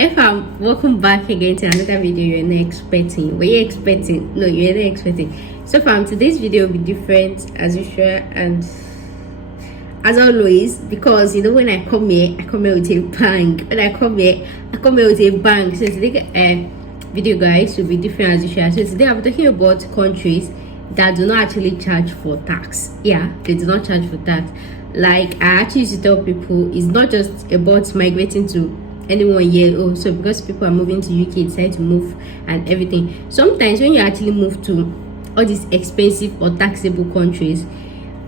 If I'm welcome back again to another video you're not expecting. Were you expecting? No, you're not expecting. So far, today's video will be different as usual and as always, because you know when I come here with a bang. When I come here with a bang. So today video guys will be different as usual. So today I'm talking about countries that do not actually charge for tax. Yeah, they do not charge for tax. Like I actually used to tell people, it's not just about migrating to anyone here. Oh, so because people are moving to UK, decide to move and everything. Sometimes when you actually move to all these expensive or taxable countries,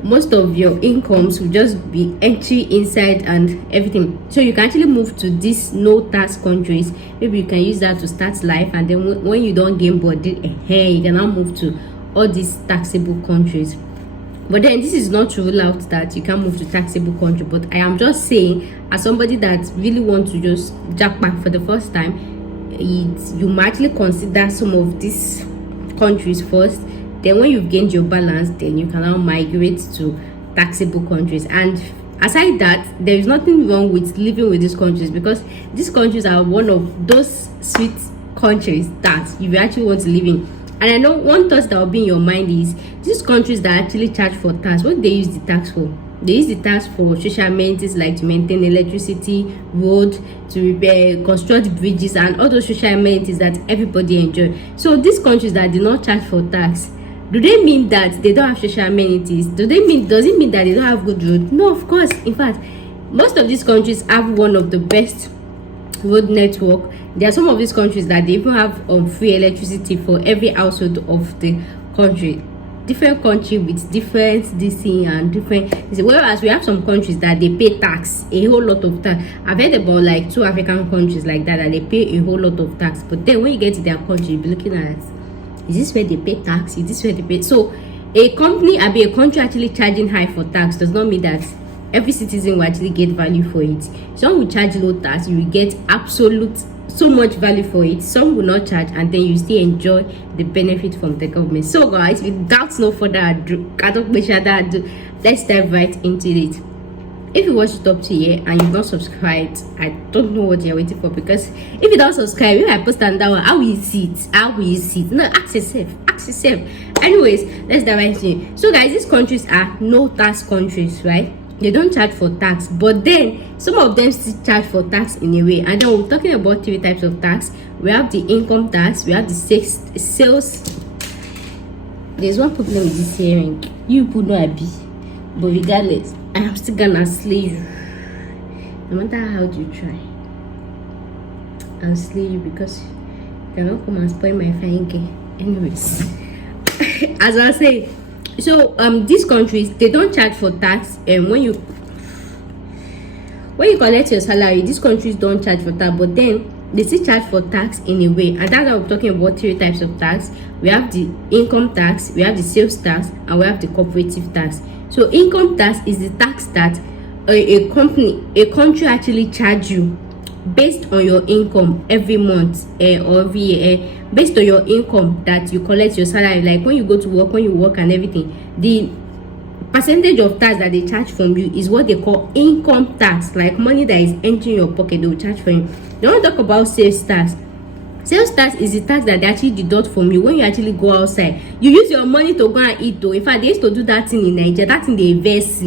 most of your incomes will just be empty inside and everything. So you can actually move to these no tax countries. Maybe you can use that to start life, and then when you don't gain body, you can now move to all these taxable countries. But then this is not to rule out that you can move to taxable country, but I am just saying, as somebody that really wants to just jackpot for the first time, you might actually consider some of these countries first. Then when you've gained your balance, then you can now migrate to taxable countries. And aside that, there is nothing wrong with living with these countries, because these countries are one of those sweet countries that you actually want to live in. And I know one thought that will be in your mind is, these countries that actually charge for tax, what do they use the tax for? They use the tax for social amenities like to maintain electricity, road, to repair, construct bridges, and all those social amenities that everybody enjoy. So these countries that do not charge for tax, do they mean that they don't have social amenities? Does it mean that they don't have good road? No, of course. In fact, most of these countries have one of the best road network. There are some of these countries that they even have free electricity for every household of the country. Different country with different DC and different, whereas we have some countries that they pay tax, a whole lot of tax. I've heard about like 2 African countries like that they pay a whole lot of tax. But then when you get to their country, you'll be looking at, is this where they pay tax? Is this where they pay? So a country actually charging high for tax does not mean that every citizen will actually get value for it. Some will charge low tax, you will get absolute so much value for it. Some will not charge, and then you still enjoy the benefit from the government. So guys, without no further ado, let's dive right into it. If you watched it up to here and you've not subscribed, I don't know what you're waiting for, because if you don't subscribe, if I post another one, how will you see it? No, ask yourself. Anyways, let's dive right into it. So guys, these countries are no tax countries, right? They don't charge for tax, but then some of them still charge for tax in a way. And then we're talking about 3 types of tax. We have the income tax, we have the sales. There's one problem with this hearing. You put no happy, but regardless, I am still gonna slay you. No matter how you try, I'll slay you, because you cannot come and spoil my fine girl. Anyways, as I say, so these countries, they don't charge for tax. And when you collect your salary, these countries don't charge for tax, but then they still charge for tax in a way. And that's why we're talking about 3 types of tax. We have the income tax, we have the sales tax, and we have the corporative tax. So income tax is the tax that a country actually charge you based on your income every month or every year, based on your income that you collect your salary. Like when you go to work, when you work and everything, the percentage of tax that they charge from you is what they call income tax. Like money that is entering your pocket, they will charge for you. They don't talk about sales tax. Sales tax is the tax that they actually deduct from you when you actually go outside. You use your money to go and eat though. In fact, they used to do that thing in Nigeria. That thing, they vex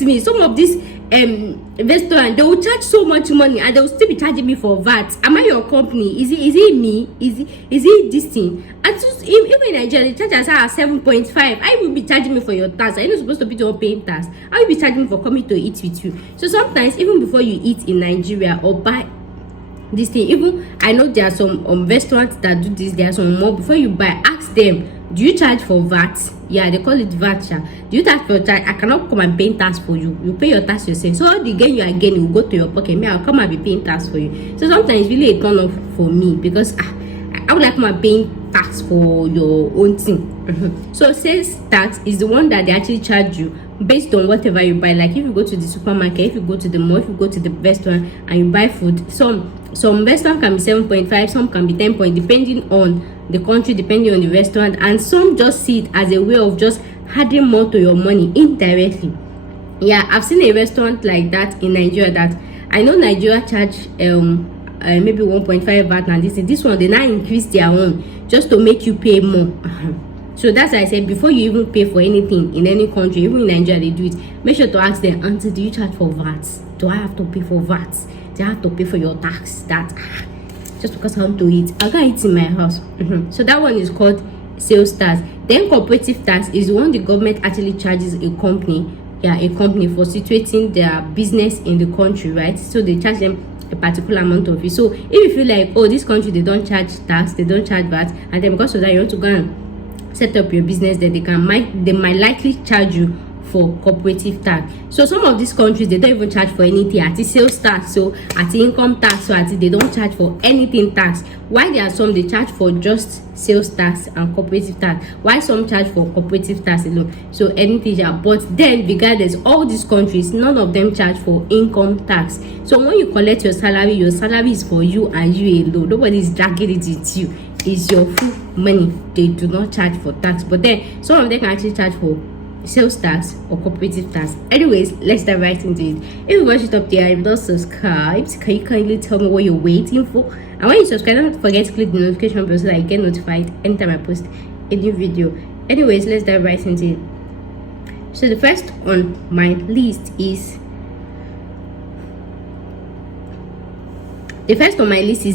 me. Some of these restaurant, they will charge so much money and they will still be charging me for VAT. Am I your company? Is it me? Is it this thing? And so, even in Nigeria, they charge us at 7.5. I will be charging me for your tax. I'm not supposed to be the one paying tax. I will be charging me for coming to eat with you. So sometimes, even before you eat in Nigeria or buy this thing, even I know there are some restaurants that do this, there are some more. Before you buy, ask them, do you charge for VAT? Yeah, they call it VAT. Do you charge for tax? I cannot come and pay tax for you. You pay your tax yourself. So all the gain you are getting will go to your pocket. Me, I'll come and be paying tax for you. So sometimes it's really a turn off for me, because I would like my paying tax for your own thing. So sales tax is the one that they actually charge you based on whatever you buy. Like if you go to the supermarket, if you go to the mall, if you go to the restaurant and you buy food, some restaurant can be 7.5, some can be 10 point, depending on the country, depending on the restaurant. And some just see it as a way of just adding more to your money indirectly. Yeah, I've seen a restaurant like that in Nigeria. That I know Nigeria charge maybe 1.5 VAT, and this one they now increase their own just to make you pay more. So that's why I said, before you even pay for anything in any country, even in Nigeria they do it, make sure to ask them, auntie, do you charge for VAT? Do I have to pay for VAT? Do I have to pay for your tax? That just because I want to eat, I can't eat in my house. So that one is called sales tax. Then cooperative tax is one the government actually charges a company for situating their business in the country, right? So they charge them a particular amount of it. So if you feel like, oh, this country they don't charge tax, they don't charge VAT, and then because of that you want to go and set up your business, then they might likely charge you for cooperative tax. So some of these countries they don't even charge for anything at the sales tax, so at the income tax, so at the, they don't charge for anything tax. Why there are some they charge for just sales tax and cooperative tax, why some charge for cooperative tax alone. So anything, but then regardless, all these countries, none of them charge for income tax. So when you collect your salary is for you and you alone. Nobody is dragging it with you. It's your full money. They do not charge for tax, but then some of them can actually charge for sales tax or cooperative tax. Anyways, let's dive right into it. If you watch it up there, if not subscribed, can you kindly tell me what you're waiting for? And when you subscribe, don't forget to click the notification bell so that I get notified anytime I post a new video. Anyways, let's dive right into it. So the first on my list is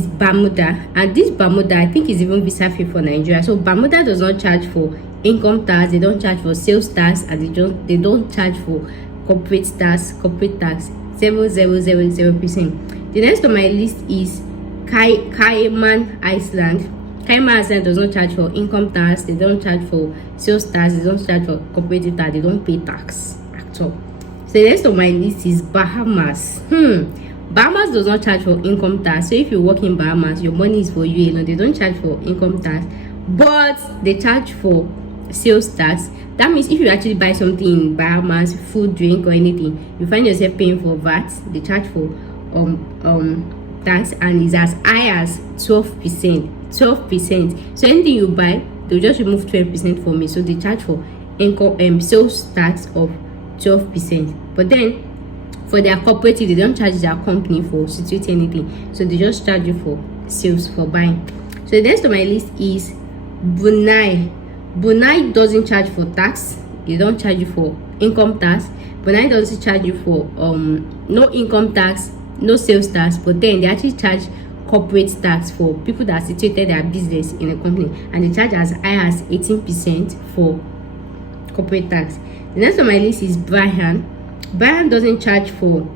Bermuda, and this Bermuda I think is even visa free for Nigeria. So Bermuda does not charge for income tax, they don't charge for sales tax, and they don't charge for corporate tax 0.0000%. The next on my list is Cayman Island. Cayman Island does not charge for income tax, they don't charge for sales tax, they don't charge for cooperative tax, they don't pay tax at all. So the next on my list is Bahamas. Bahamas does not charge for income tax. So if you work in Bahamas, your money is for you alone. They don't charge for income tax, but they charge for sales tax. That means if you actually buy something in Bahamas, food, drink, or anything, you find yourself paying for VAT. They charge for tax, and is as high as 12%. So anything you buy, they'll just remove 12% from it. So they charge for income sales tax of 12%. But then for their cooperative, they don't charge their company for situating anything, so they just charge you for sales, for buying. So the next on my list is Brunei. Brunei doesn't charge for tax, they don't charge you for income tax. Brunei doesn't charge you for no income tax, no sales tax, but then they actually charge corporate tax for people that situated their business in a company, and they charge as high as 18% for corporate tax. The next on my list is Bahrain. Bahrain doesn't charge for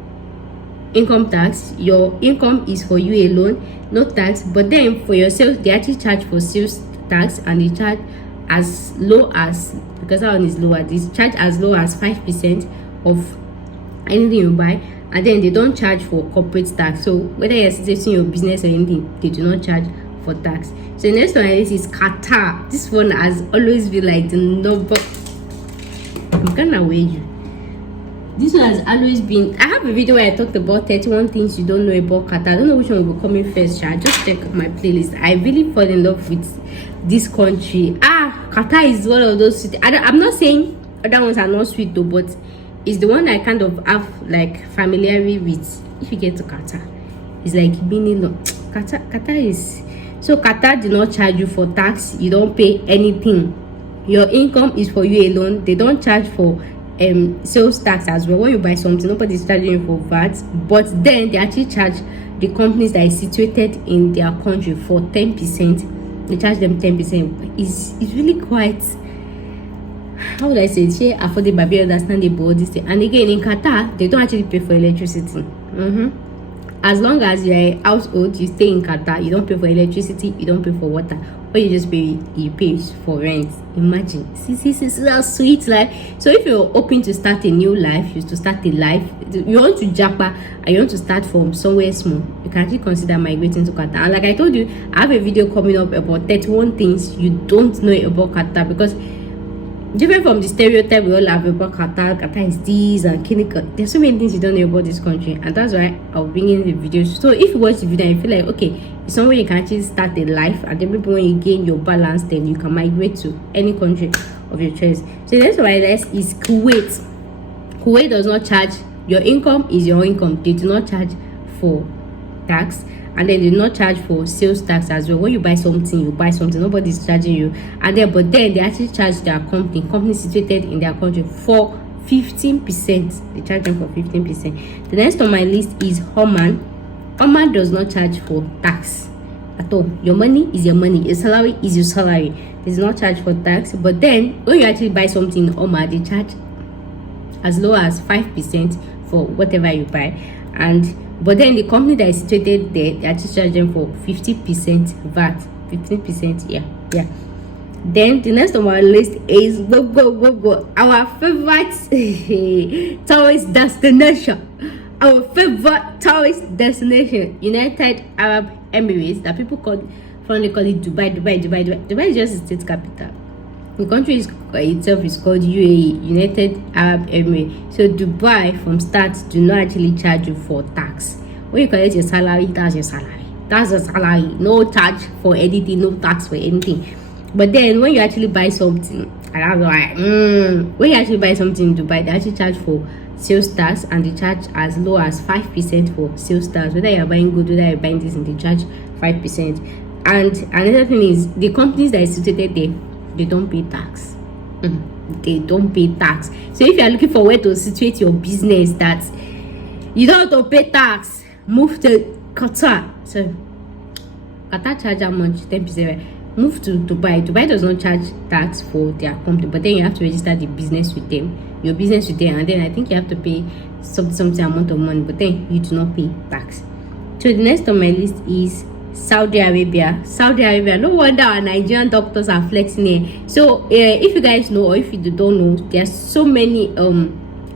income tax. Your income is for you alone, no tax, but then for your sales they actually charge for sales tax, and they charge as low as, because that one is lower, they charge as low as 5% of anything you buy, and then they don't charge for corporate tax. So whether you're situating your business or anything, they do not charge for tax. So the next one I is Qatar. This one has always been like the number. I'm gonna weigh you. This one has always been, I have a video where I talked about 31 things you don't know about Qatar. I don't know which one will be coming first. I just check my playlist. I really fall in love with this country. Qatar is one of those cities. I'm not saying other ones are not sweet though, but it's the one I kind of have like familiarity with. If you get to Qatar, it's like being in Qatar is, so Qatar do not charge you for tax, you don't pay anything, your income is for you alone. They don't charge for sales tax as well. When you buy something, nobody's charging you for VAT, but then they actually charge the companies that is situated in their country for 10%. They charge them 10%. It's really quite, how would I say, it's affordable, but very understandable, this thing. And again, in Qatar they don't actually pay for electricity. As long as you're a household, you stay in Qatar, you don't pay for electricity, you don't pay for water. All you just pay, you pay for rent. Imagine, see how sweet life. So if you're hoping to start a new life, you want to japa and you want to start from somewhere small, you can actually consider migrating to Qatar. And like I told you, I have a video coming up about 31 things you don't know about Qatar, because different from the stereotype we all have about Qatar is this and clinical. There's so many things you don't know about this country, and that's why I'll bring in the videos. So if you watch the video and you feel like, okay, it's somewhere you can actually start a life, and then maybe when you gain your balance, then you can migrate to any country of your choice. So the next one is Kuwait. Kuwait does not charge, your income is your income, they do not charge for tax, And then they do not charge for sales tax as well. When you buy something, nobody's charging you. And then but then they actually charge their company situated in their country for 15%. They charge them for 15%. The next on my list is Oman. Oman does not charge for tax at all. Your money is your money, your salary is your salary. It does not charge for tax. But then when you actually buy something in Oman, they charge as low as 5% for whatever you buy. But then the company that is situated there, they actually charge them for 50% VAT. 15%, yeah. Then the next on our list is go our favorite tourist destination. Our favorite tourist destination, United Arab Emirates, that people fondly call it Dubai. Dubai is just a state capital. The country itself is called UAE, United Arab Emirates. So Dubai from start do not actually charge you for tax. When you collect your salary, that's your salary. That's your salary. No charge for anything, no tax for anything. But then when you actually buy something, and I was like, when you actually buy something in Dubai, they actually charge for sales tax, and they charge as low as 5% for sales tax. Whether you're buying good, whether you're buying this, and they charge 5%. And another thing is the companies that is situated there, they don't pay tax. They don't pay tax. So if you are looking for where to situate your business that you don't have to pay tax, move to Qatar. So Qatar charge how much? 10%. Move to Dubai. Dubai does not charge tax for their company, but then you have to register the business with them, your business with them, and then I think you have to pay something amount of money, but then you do not pay tax. So the next on my list is Saudi Arabia. No wonder our Nigerian doctors are flexing here. So if you guys know, or if you don't know, there are so many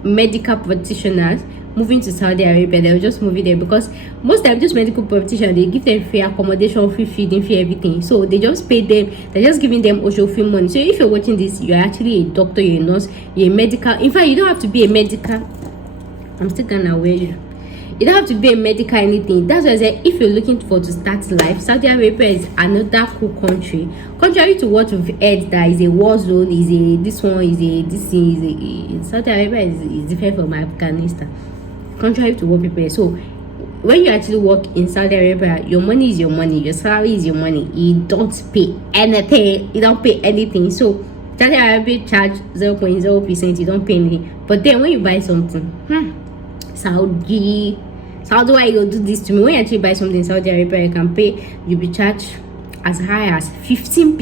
medical practitioners moving to Saudi Arabia. They'll just move it there because most of these medical practitioners, they give them free accommodation, free feeding, free everything. So they just pay them. They're just giving them also free money. So if you're watching this, you're actually a doctor, you're a nurse, you're a medical. In fact, you don't have to be a medical. I'm still gonna wear you. You don't have to be a medical anything. That's why I said if you're looking for to start life, Saudi Arabia is another cool country. Contrary to what we've heard, that is a war zone, is a this one, is a this thing, is a Saudi Arabia is different from Afghanistan. Contrary to what people say. So when you actually work in Saudi Arabia, your money is your money, your salary is your money. You don't pay anything. You don't pay anything. So Saudi Arabia charge 0.0%. You don't pay anything. But then when you buy something, Saudi, why you go do this to me? When you actually buy something in Saudi Arabia, you can pay. You'll be charged as high as 15%.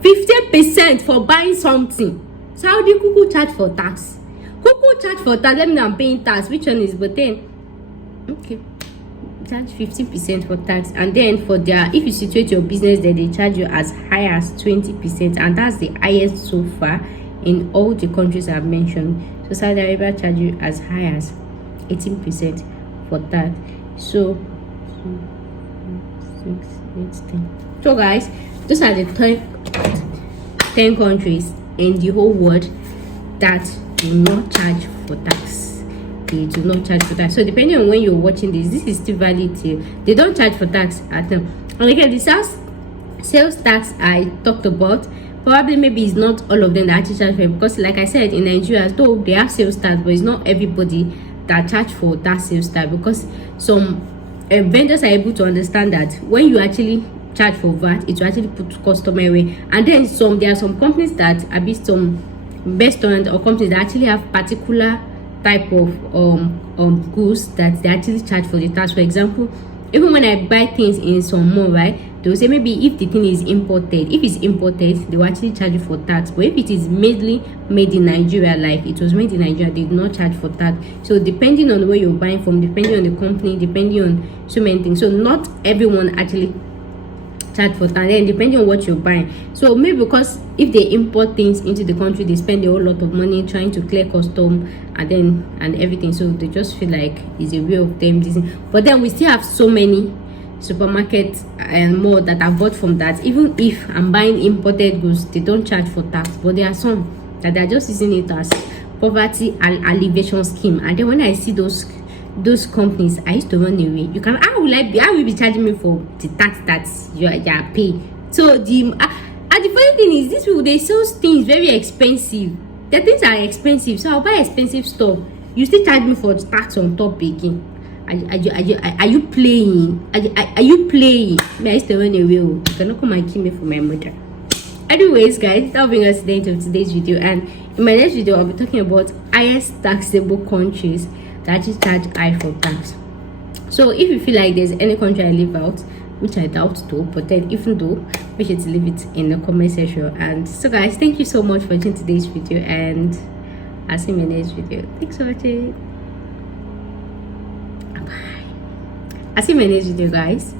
15% for buying something. Saudi Kuku charge for tax. Let me know I'm paying tax. Which one is? But then, okay, charge 15% for tax, and then for their, if you situate your business there, they charge you as high as 20%, and that's the highest so far in all the countries I've mentioned. So Saudi Arabia charge you as high as 18% for that. So 6, 8, 10. So guys, those are the 10 countries in the whole world that do not charge for tax. They do not charge for tax. So depending on when you're watching this is still valid till they don't charge for tax at them. And again, the sales tax I talked about, probably maybe it's not all of them that actually charge for it, because like I said, in Nigeria, though they have sales tax, but it's not everybody that charge for that sales tax, because some vendors are able to understand that when you actually charge for VAT, it will actually put customer away. And then there are some companies that are based some restaurants or companies that actually have particular type of goods that they actually charge for the tax. For example, even when I buy things in some mall, right, they will say maybe if the thing is imported, if it's imported, they will actually charge you for tax. But if it is mainly made in Nigeria, like it was made in Nigeria, they do not charge for tax. So depending on where you're buying from, depending on the company, depending on so many things, so not everyone actually charge for tax, and then depending on what you're buying. So maybe because if they import things into the country, they spend a whole lot of money trying to clear custom and everything, so they just feel like it's a way of them this. But then we still have so many supermarkets and more that are bought from that. Even if I'm buying imported goods, they don't charge for tax, but there are some that they're just using it as poverty alleviation scheme. And then when I see those companies, I used to run away. How will be charging me for the tax that you are paying? So the funny thing is, these people, they sell things very expensive. Their things are expensive, so I'll buy expensive stuff. You still charge me for the tax on top again. Are you playing? Are you playing? May I still run away? You cannot come and kill me for my mother. Anyways, guys, that'll bring us to the end of today's video, and in my next video I'll be talking about highest taxable countries that actually charge high for tax. So if you feel like there's any country I leave out, which I doubt though, but then even though, make sure to leave it in the comment section. And so guys, thank you so much for watching today's video, and I'll see you in my next video. Thanks for watching. Bye. I'll see you in my next video, guys.